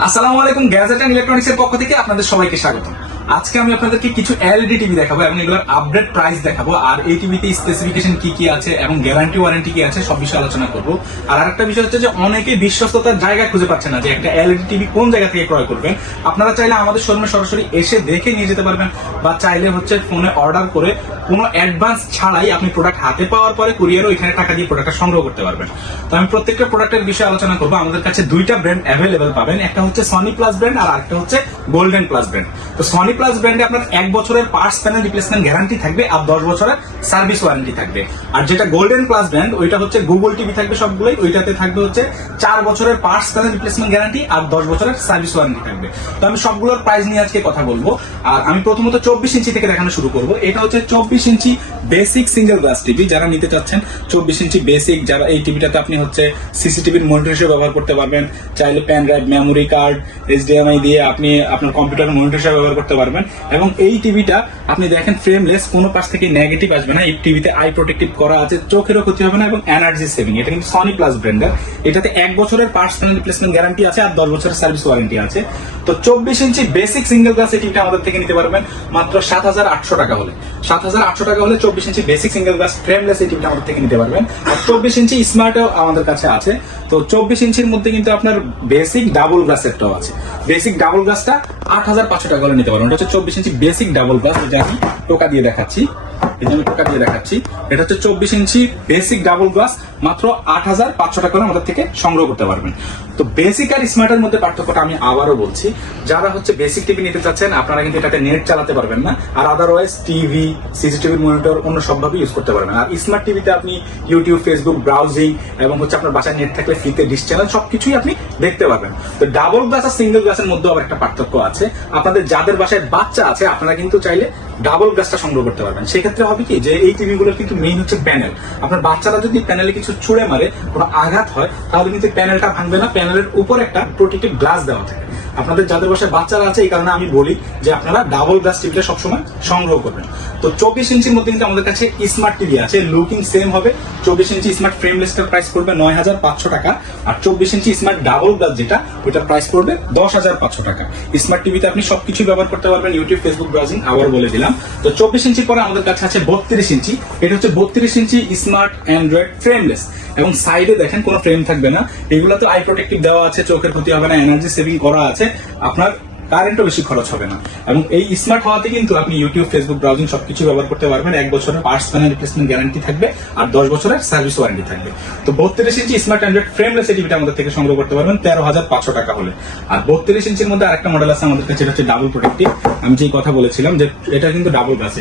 আসসালামু আলাইকুম, gadget and electronics এর পক্ষ থেকে আপনাদের সবাইকে স্বাগত। আজকে আমি আপনাদেরকে কিছু এলইডি টিভি দেখাবো এবং এগুলোর আপডেট প্রাইস দেখাবো, আর এই টিভিতে স্পেসিফিকেশন কি কি আছে এবং গ্যারান্টি ওয়ারেন্টি কি আছে সব বিষয়ে আলোচনা করব। আর আরেকটা বিষয় হচ্ছে যে অনেকে বিশ্বস্ততার জায়গা খুঁজে পাচ্ছে না যে একটা এলইডি টিভি কোন জায়গা থেকে ক্রয় করবেন। আপনারা চাইলে আমাদের শোরুমে সরাসরি এসে দেখে নিয়ে যেতে পারবেন, বা চাইলে হচ্ছে ফোনে অর্ডার করে কোনো অ্যাডভান্স ছাড়াই আপনি প্রোডাক্ট হাতে পাওয়ার পরে কুরিয়ারও এখানে টাকা দিয়ে প্রোডাক্টটা সংগ্রহ করতে পারবেন। তো আমি প্রত্যেকটা প্রোডাক্টের বিষয়ে আলোচনা করবো। আমাদের কাছে দুইটা ব্র্যান্ড অ্যাভেলেবেল পাবেন, একটা হচ্ছে সনি প্লাস ব্র্যান্ড আর একটা হচ্ছে গোল্ডেন প্লাস ব্র্যান্ড। তো সনি প্লাস ব্র্যান্ডে আপনার 1 বছরের পার্টস প্যানেল রিপ্লেসমেন্ট গ্যারান্টি থাকবে আর 10 বছরের সার্ভিস ওয়ারেন্টি থাকবে। আর যেটা গোল্ডেন প্লাস ব্র্যান্ড ওইটা হচ্ছে গুগল টিভি থাকবে সবগুলোই, ওইটাতে থাকবে হচ্ছে 4 বছরের পার্টস প্যানেল রিপ্লেসমেন্ট গ্যারান্টি আর 10 বছরের সার্ভিস ওয়ারেন্টি থাকবে। তো আমি সবগুলোর প্রাইস নিয়ে আজকে কথা বলবো। আর আমি প্রথমত 24 ইঞ্চি থেকে দেখানো শুরু করবো। এটা হচ্ছে 24 ইঞ্চি বেসিক সিঙ্গেল গ্লাস টিভি। যারা নিতে চাচ্ছেন 24 ইঞ্চি বেসিক, যারা এই টিভিটাতে আপনি হচ্ছে সিসিটিভির মনিটর হিসেবে ব্যবহার করতে পারবেন, চাইলে pen drive, memory card, HDMI দিয়ে আপনি আপনার কম্পিউটার মনিটর হিসেবে ব্যবহার করতে পারবেন। এবং এই টিভিটা আপনি দেখেন ফ্রেমলেস, কোনো পাশ থেকে নেগেটিভ আসবে না। এই টিভিতে আই প্রোটেক্টিভ করা আছে, চোখেরও ক্ষতি হবে না এবং এনার্জি সেভিং। এটা কিন্তু সনি প্লাস ব্র্যান্ডের। এটাতে 1 বছরের পার্টস প্যানেল রিপ্লেসমেন্ট গ্যারান্টি আছে আর 10 বছরের সার্ভিস ওয়ারেন্টি আছে। তো 24 ইঞ্চি বেসিক সিঙ্গেল গ্লাস এই টিভিটা আমাদের থেকে নিতে পারবেন মাত্র 7,800 টাকা হলে। 7,800 টাকা হলে 24 ইঞ্চি বেসিক সিঙ্গেল গ্লাস ফ্রেমলেস এই টিভিটা আমাদের থেকে নিতে পারবেন। আর 24 ইঞ্চি স্মার্টও আমাদের কাছে আছে। তো 24 ইঞ্চির মধ্যে কিন্তু আপনার বেসিক ডাবল গ্লাসেরটাও আছে। বেসিক ডাবল গ্লাসটা 8,500 টাকা হলে নিতে পারবেন। এটা হচ্ছে 24 ইঞ্চি বেসিক ডাবল গ্লাস, যেটা আমি টোকা দিয়ে দেখাচ্ছি। এটা হচ্ছে 24 ইঞ্চি বেসিক ডাবল গ্লাস, মাত্র 8,500 টাকা হলে আমাদের থেকে সংগ্রহ করতে পারবেন। তো বেসিক আর স্মার্টের মধ্যে পার্থক্যটা আমি আবারও বলছি, যারা হচ্ছে বেসিক টিভি নিতে চাচ্ছেন আপনারা কিন্তু এটাতে নেট চালাতে পারবেন না, আর আদারওয়াইজ টিভি, সিসিটিভি মনিটর অন্য সবভাবে ইউজ করতে পারবেন। আর স্মার্ট টিভিতে আপনি ইউটিউব, ফেসবুক ব্রাউজিং এবং হচ্ছে আপনার বাসায় নেট থাকলে ফ্রিতে ডিশ চ্যানেল সবকিছুই আপনি দেখতে পারবেন। তো ডাবল গ্লাস আর সিঙ্গেল গ্লাসের মধ্যে আবার একটা পার্থক্য আছে। আপনাদের যাদের বাসায় বাচ্চা আছে আপনারা কিন্তু চাইলে ডাবল গ্লাসটা সংগ্রহ করতে পারবেন। সেক্ষেত্রে হবে কি যে এই টিভিগুলোর কিন্তু মেইন হচ্ছে প্যানেল। আপনার বাচ্চারা যদি প্যানেলে কিছু ছুঁড়ে মারে, কোনো আঘাত হয়, তাহলে কিন্তু প্যানেলটা ভাঙবে না। প্যানেলের উপর একটা প্রোটেক্টিভ গ্লাস দেওয়া থাকে। আপনাদের যাদের বাসায় বাচ্চারা আছে এই কারণে আমি বলি যে আপনারা ডাবল গ্লাস টিভিটা সবসময় সংগ্রহ করবেন। তো 24 ইঞ্চির মধ্যে কিন্তু আমাদের কাছে স্মার্ট টিভি আছে, লুকিং সেম হবে। 24 ইঞ্চি স্মার্ট ফ্রেমলেসটার প্রাইস পড়বে 9,500 টাকা, আর 24 ইঞ্চি স্মার্ট ডাবল গ্লাস যেটা ওইটার প্রাইস পড়বে 10,500 টাকা। স্মার্ট টিভিতে আপনি সবকিছু ব্যবহার করতে পারবেন, ইউটিউব, ফেসবুক ব্রাউজিং, আবার বলে দিলাম। তো 24 ইঞ্চি পরে আমাদের কাছে আছে 32 ইঞ্চি। এটা হচ্ছে 32 ইঞ্চি স্মার্ট অ্যান্ড্রয়েড ফ্রেমলেস, এবং সাইডে দেখেন কোনো ফ্রেম থাকবে না। এগুলো তো আই প্রোটেক্টিভ দেওয়া আছে, চোখের ক্ষতি হবে না, এনার্জি সেভিং করা আছে, আপনার কারেন্টও বেশি খরচ হবে না। এবং এই স্মার্ট হওয়াতে কিন্তু আপনি ইউটিউব, ফেসবুক ব্রাউজিং সবকিছু ব্যবহার করতে পারবেন। 1 বছরের পার্টস প্যানেল রিপ্লেসমেন্ট গ্যারান্টি থাকবে আর 10 বছরের সার্ভিস ওয়ারেন্টি থাকবে। তো 32 ইঞ্চি স্মার্ট অ্যান্ড্রয়েড ফ্রেমলেস এই টিভিটা আমাদের থেকে সংগ্রহ করতে পারবেন 13,500 টাকা হলে। আর 32 ইঞ্চির মধ্যে আরেকটা মডেল আছে আমাদের কাছে, এটা হচ্ছে ডাবল প্রোটেক্টিভ। আমি যেই কথা বলেছিলাম যে এটা কিন্তু ডাবল গ্লাস,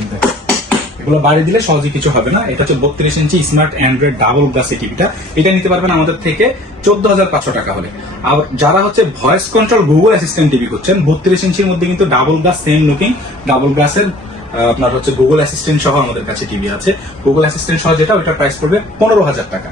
এগুলো বাড়ি দিলে সহজে কিছু হবে না। এটা হচ্ছে 32 ইঞ্চি স্মার্ট অ্যান্ড্রয়েড ডাবল গ্লাস টিভিটা। এটা নিতে পারবেন আমাদের থেকে 14,500 টাকা হলে। আর যারা হচ্ছে voice control Google assistant TV করছেন, 32 ইঞ্চির মধ্যে কিন্তু double glass same looking double গ্লাসের আপনার হচ্ছে গুগল অ্যাসিস্ট্যান্ট সহ আমাদের কাছে টিভি আছে। গুগল অ্যাসিস্ট্যান্ট সহ যেটা ওইটার প্রাইস পড়বে 15,000 টাকা।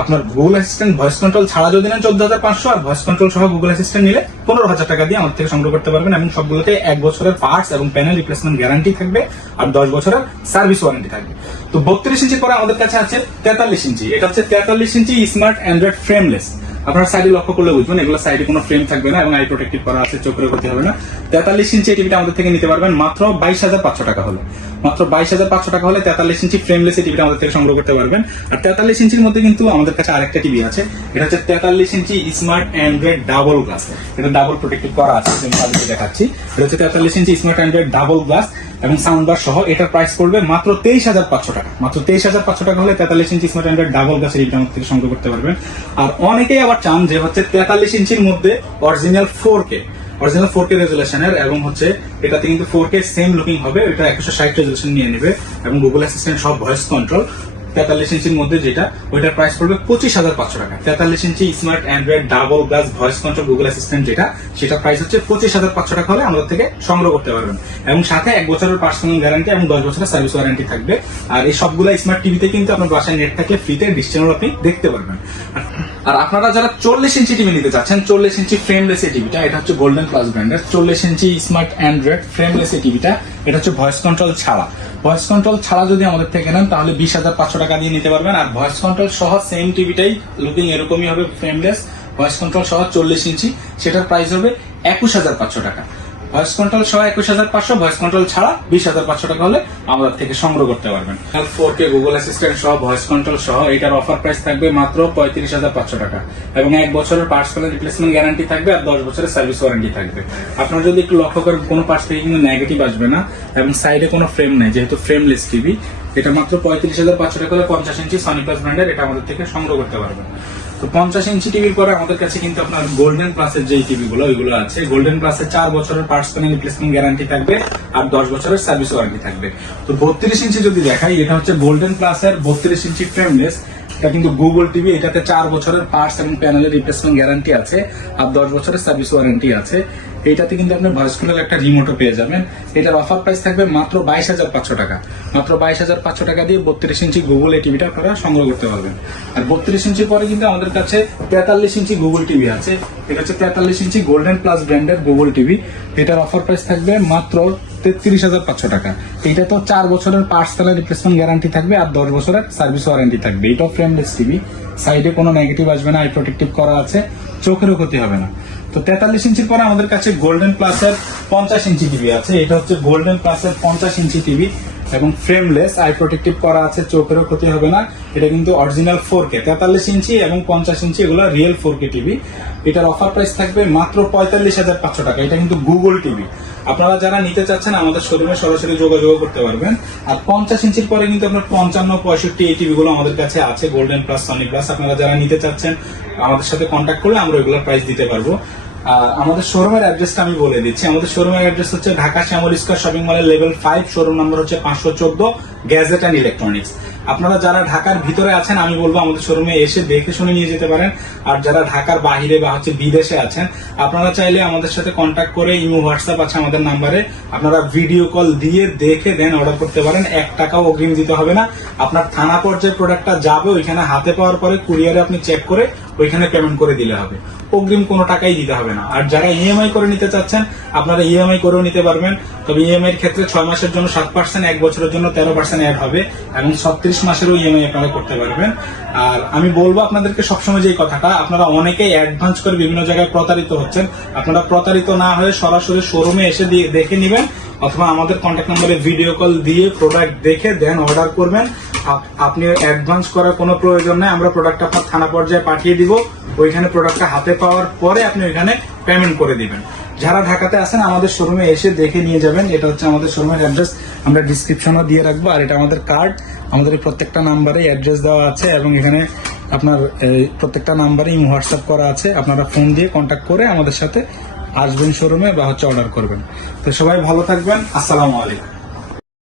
আপনার গুগল অ্যাসিস্ট্যান্ট ভয়েস কন্ট্রোল ছাড়া যদি নেন 14,500, আর ভয়েস কন্ট্রোল সহ গুগল অ্যাসিস্ট্যান্ট নিলে 15,000 টাকা দিয়ে আমাদের থেকে সংগ্রহ করতে পারবেন। এবং সবগুলোতে 1 বছরের পার্টস এবং প্যানেল রিপ্লেসমেন্ট গ্যারান্টি থাকবে আর 10 বছরের সার্ভিস ওয়ারেন্টি থাকবে। তো 32 ইঞ্চি পরে আমাদের কাছে আছে 43 ইঞ্চি। এটা হচ্ছে 43 ইঞ্চি স্মার্ট অ্যান্ড্রয়েড ফ্রেমলেস। আপনারা সাইডে লক্ষ্য করলে বুঝবেন এগুলো সাইডে কোনো ফ্রেম থাকবে না এবং আই প্রোটেক্টিভ করা আছে, চোখের ক্ষতি হবে না। 43 ইঞ্চি টিভিটা আমাদের থেকে নিতে পারবেন মাত্র 22,500 টাকা হলে। মাত্র 22,500 টাকা হলে 43 ইঞ্চি ফ্রেমলেস এই টিভিটা আমাদের থেকে সংগ্রহ করতে পারবেন। আর 43 ইঞ্চির মধ্যে কিন্তু আমাদের কাছে আরেকটা টিভি আছে। এটা হচ্ছে 43 inch smart Android double glass. এটা ডাবল প্রোটেক্টিভ করা আছে, আমি আপনাদের দেখাচ্ছি। এটা হচ্ছে 43 inch smart Android double glass এবং সাউন্ড বার সহ। এটার প্রাইস পড়বে মাত্র 23,500 টাকা। মাত্র 23,500 টাকা হলে 43 inch smart Android double glass এই টিভিটা আমাদের থেকে সংগ্রহ করতে পারবেন। আর অনেকেই আবার চান যে হচ্ছে 43 ইঞ্চির মধ্যে অরিজিনাল 4K রেজুলেশনের, এবং হচ্ছে এটাতে কিন্তু 4K সেম লুকিং হবে। এটা 160 রেজুলেশন নিয়ে নেবে এবং গুগল অ্যাসিস্ট্যান্ট সব ভয়েস কন্ট্রোল। 43 ইঞ্চির মধ্যে যেটা ওইটার প্রাইস পড়বে 25,500 টাকা। 43 inch smart Android double glass voice control Google assistant যেটা, সেটা প্রাইস হচ্ছে 25,500 টাকা হলে আমাদের থেকে সংগ্রহ করতে পারবেন। এবং সাথে 1 বছরের পার্সোনাল গ্যারান্টি এবং 10 বছরের সার্ভিস ওয়ারেন্টি থাকবে। আর এই সবগুলো স্মার্ট টিভিতে কিন্তু আপনার বাসায় নেট থাকলে ফ্রিতে ডিশ চ্যানেল আপনি দেখতে পারবেন। আর আপনারা যারা 40 ইঞ্চি টিভি নিতে চাচ্ছেন, 40 ইঞ্চি ফ্রেমলেস এই টিভিটা, এটা হচ্ছে গোল্ডেন প্লাস ব্র্যান্ডের 40 ইঞ্চি স্মার্ট অ্যান্ড্রয়েড ফ্রেমলেস এই টিভিটা। এটা হচ্ছে ভয়েস কন্ট্রোল ছাড়া। ভয়েস কন্ট্রোল ছাড়া যদি আমাদের থেকে নেন তাহলে 20,500 টাকা দিয়ে নিতে পারবেন। আর ভয়েস কন্ট্রোল সহ সেম টিভিটাই লুকিং এরকমই হবে, ফ্রেমলেস, ভয়েস কন্ট্রোল সহ 40 ইঞ্চি, সেটার প্রাইস হবে 21,500 টাকা। ভয়েস কন্ট্রোল সহ 21,500, ভয়েস কন্ট্রোল ছাড়া 20,500 টাকা হলে আমাদের থেকে সংগ্রহ করতে পারবেন। 4K গুগল অ্যাসিস্ট্যান্ট সহ ভয়েস কন্ট্রোল সহ এটার অফার প্রাইস থাকবে মাত্র 35,500 টাকা এবং 1 বছরের পার্টস রিপ্লেসমেন্ট গ্যারান্টি থাকবে আর 10 বছরের সার্ভিস ওয়ারেন্টি থাকবে। আপনারা যদি একটু লক্ষ্য করেন কোনো পার্টস থেকে কিন্তু নেগেটিভ আসবে না এবং সাইডে কোনো ফ্রেম নাই, যেহেতু ফ্রেমলেস টিভি। এটা মাত্র 35,500 টাকা হলে 50 ইঞ্চি সনি প্লাস ব্র্যান্ডের এটা আমাদের থেকে সংগ্রহ করতে পারবেন। তো 50 ইঞ্চি টিভির পরে আমাদের কাছে কিন্তু আপনার গোল্ডেন প্লাসের যে টিভি গুলো ওইগুলো আছে। গোল্ডেন প্লাসের 4 বছরের পার্টস রিপ্লেসমেন্ট গ্যারান্টি থাকবে আর 10 বছরের সার্ভিস ওয়ারেন্টি থাকবে। তো 32 ইঞ্চি যদি দেখাই, এটা হচ্ছে গোল্ডেন প্লাসের 32 ইঞ্চি ফ্রেমলেস। এটা কিন্তু গুগল টিভি, এটাতে 4 বছরের পার্টস এবং প্যানেলের রিপ্লেসমেন্ট গ্যারান্টি আছে আর 10 বছরের সার্ভিস ওয়ারেন্টি আছে। এইটাতে কিন্তু আপনি ভয়েস কন্ট্রোলের একটা রিমোটও পেয়ে যাবেন। এটার অফার প্রাইস থাকবে মাত্র 22,500 টাকা। মাত্র 22,500 টাকা দিয়ে 32 ইঞ্চি গুগল এই টিভিটা আপনারা সংগ্রহ করতে পারবেন। আর 32 ইঞ্চির পরে কিন্তু আমাদের কাছে 43 ইঞ্চি গুগল টিভি আছে। এটা হচ্ছে 43 ইঞ্চি গোল্ডেন প্লাস ব্র্যান্ডের গুগল টিভি। এটার অফার প্রাইস থাকবে মাত্র 33,500 টাকা। এইটা তো 4 বছরের পার্টস রিপ্লেসমেন্ট গ্যারান্টি থাকবে আর 10 বছরের সার্ভিস ওয়ারেন্টি থাকবে। এটাও ফ্রেমলেস টিভি, সাইডে কোনো নেগেটিভ আসবে না, আই প্রোটেক্টিভ করা আছে, চোখেরও ক্ষতি হবে না। তো 43 ইঞ্চির পরে আমাদের কাছে গোল্ডেন প্লাসের 50 ইঞ্চি টিভি আছে। এটা হচ্ছে গোল্ডেন প্লাসের 50 ইঞ্চি টিভি এবং ফ্রেমলেস, আই প্রোটেক্টিভ করা আছে, চোখেরও ক্ষতি হবে না। এটা কিন্তু অরিজিনাল 4K 43 ইঞ্চি এবং 50 ইঞ্চি এগুলো রিয়েল 4K টিভি। এটার অফার প্রাইস থাকবে মাত্র 45,500 টাকা। এটা কিন্তু গুগল টিভি। আপনারা যারা নিতে চাচ্ছেন আমাদের শোরুমে সরাসরি যোগাযোগ করতে পারবেন। আর 50 ইঞ্চির পরে কিন্তু আপনার 55, 65 এই টিভি গুলো আমাদের কাছে আছে, গোল্ডেন প্লাস, সনি প্লাস। আপনারা যারা নিতে চাচ্ছেন আমাদের সাথে কন্ট্যাক্ট করলে আমরা ওইগুলোর প্রাইস দিতে পারবো। আর আমাদের শোরুমের অ্যাড্রেসটা আমি বলে দিচ্ছি। আমাদের শোরুমের অ্যাড্রেস হচ্ছে ঢাকা শ্যামল স্কয়ার শপিং মলের লেভেল 5, শোরুম নাম্বার হচ্ছে 514, গ্যাজেট অ্যান্ড ইলেকট্রনিক্স। আপনারা যারা ঢাকার ভিতরে আছেন আমি বলবো আমাদের শোরুমে এসে দেখে শুনে নিয়ে যেতে পারেন। আর যারা ঢাকার বাইরে বা হচ্ছে বিদেশে আছেন আপনারা চাইলে আমাদের সাথে কন্ট্যাক্ট করে ইমো, হোয়াটসঅ্যাপ আছে আমাদের নাম্বারে, আপনারা ভিডিও কল দিয়ে দেখে দেন অর্ডার করতে পারেন। 1 টাকাও অগ্রিম দিতে হবে না। আপনার থানা পর্যায়ে প্রোডাক্টটা যাবে, ওইখানে হাতে পাওয়ার পরে কুরিয়ারে আপনি চেক করে ওইখানে পেমেন্ট করে দিলে হবে, অগ্রিম কোনো টাকাই দিতে হবে না। আর যারা ইএমআই করে নিতে চাচ্ছেন আপনারা ইএমআই করেও নিতে পারবেন। তবে ইএমআই এর ক্ষেত্রে 6 মাসের জন্য 7%, 1 বছরের জন্য 13% অ্যাড হবে এবং 36 মাসেরও ইএমআই আপনারা করতে পারবেন। আর আমি বলবো আপনাদেরকে সবসময় যে কথাটা, আপনারা অনেকেই অ্যাডভান্স করে বিভিন্ন জায়গায় প্রতারিত হচ্ছেন। আপনারা প্রতারিত না হয়ে সরাসরি শোরুমে এসে দেখে নেবেন অথবা আমাদের কন্ট্যাক্ট নম্বরে ভিডিও কল দিয়ে প্রোডাক্ট দেখে দেন অর্ডার করবেন। আপনি অ্যাডভান্স করার কোনো প্রয়োজন নাই। আমরা প্রোডাক্ট আপনার থানা পর্যায়ে পাঠিয়ে দিব, ওইখানে প্রোডাক্টটা হাতে পাওয়ার পরে আপনি ওইখানে পেমেন্ট করে দিবেন। যারা ঢাকাতে আছেন আমাদের শোরুমে এসে দেখে নিয়ে যাবেন। এটা হচ্ছে আমাদের শোরুমের অ্যাড্রেস, আমরা ডিসক্রিপশনও দিয়ে রাখবো। আর এটা আমাদের কার্ড, আমাদের এই প্রত্যেকটা নাম্বারে অ্যাড্রেস দেওয়া আছে এবং এখানে আপনার প্রত্যেকটা নাম্বারে হোয়াটসঅ্যাপ করা আছে। আপনারা ফোন দিয়ে কন্ট্যাক্ট করে আমাদের সাথে আসবেন শোরুমে বা হচ্ছে অর্ডার করবেন। তো সবাই ভালো থাকবেন। আসসালামু আলাইকুম।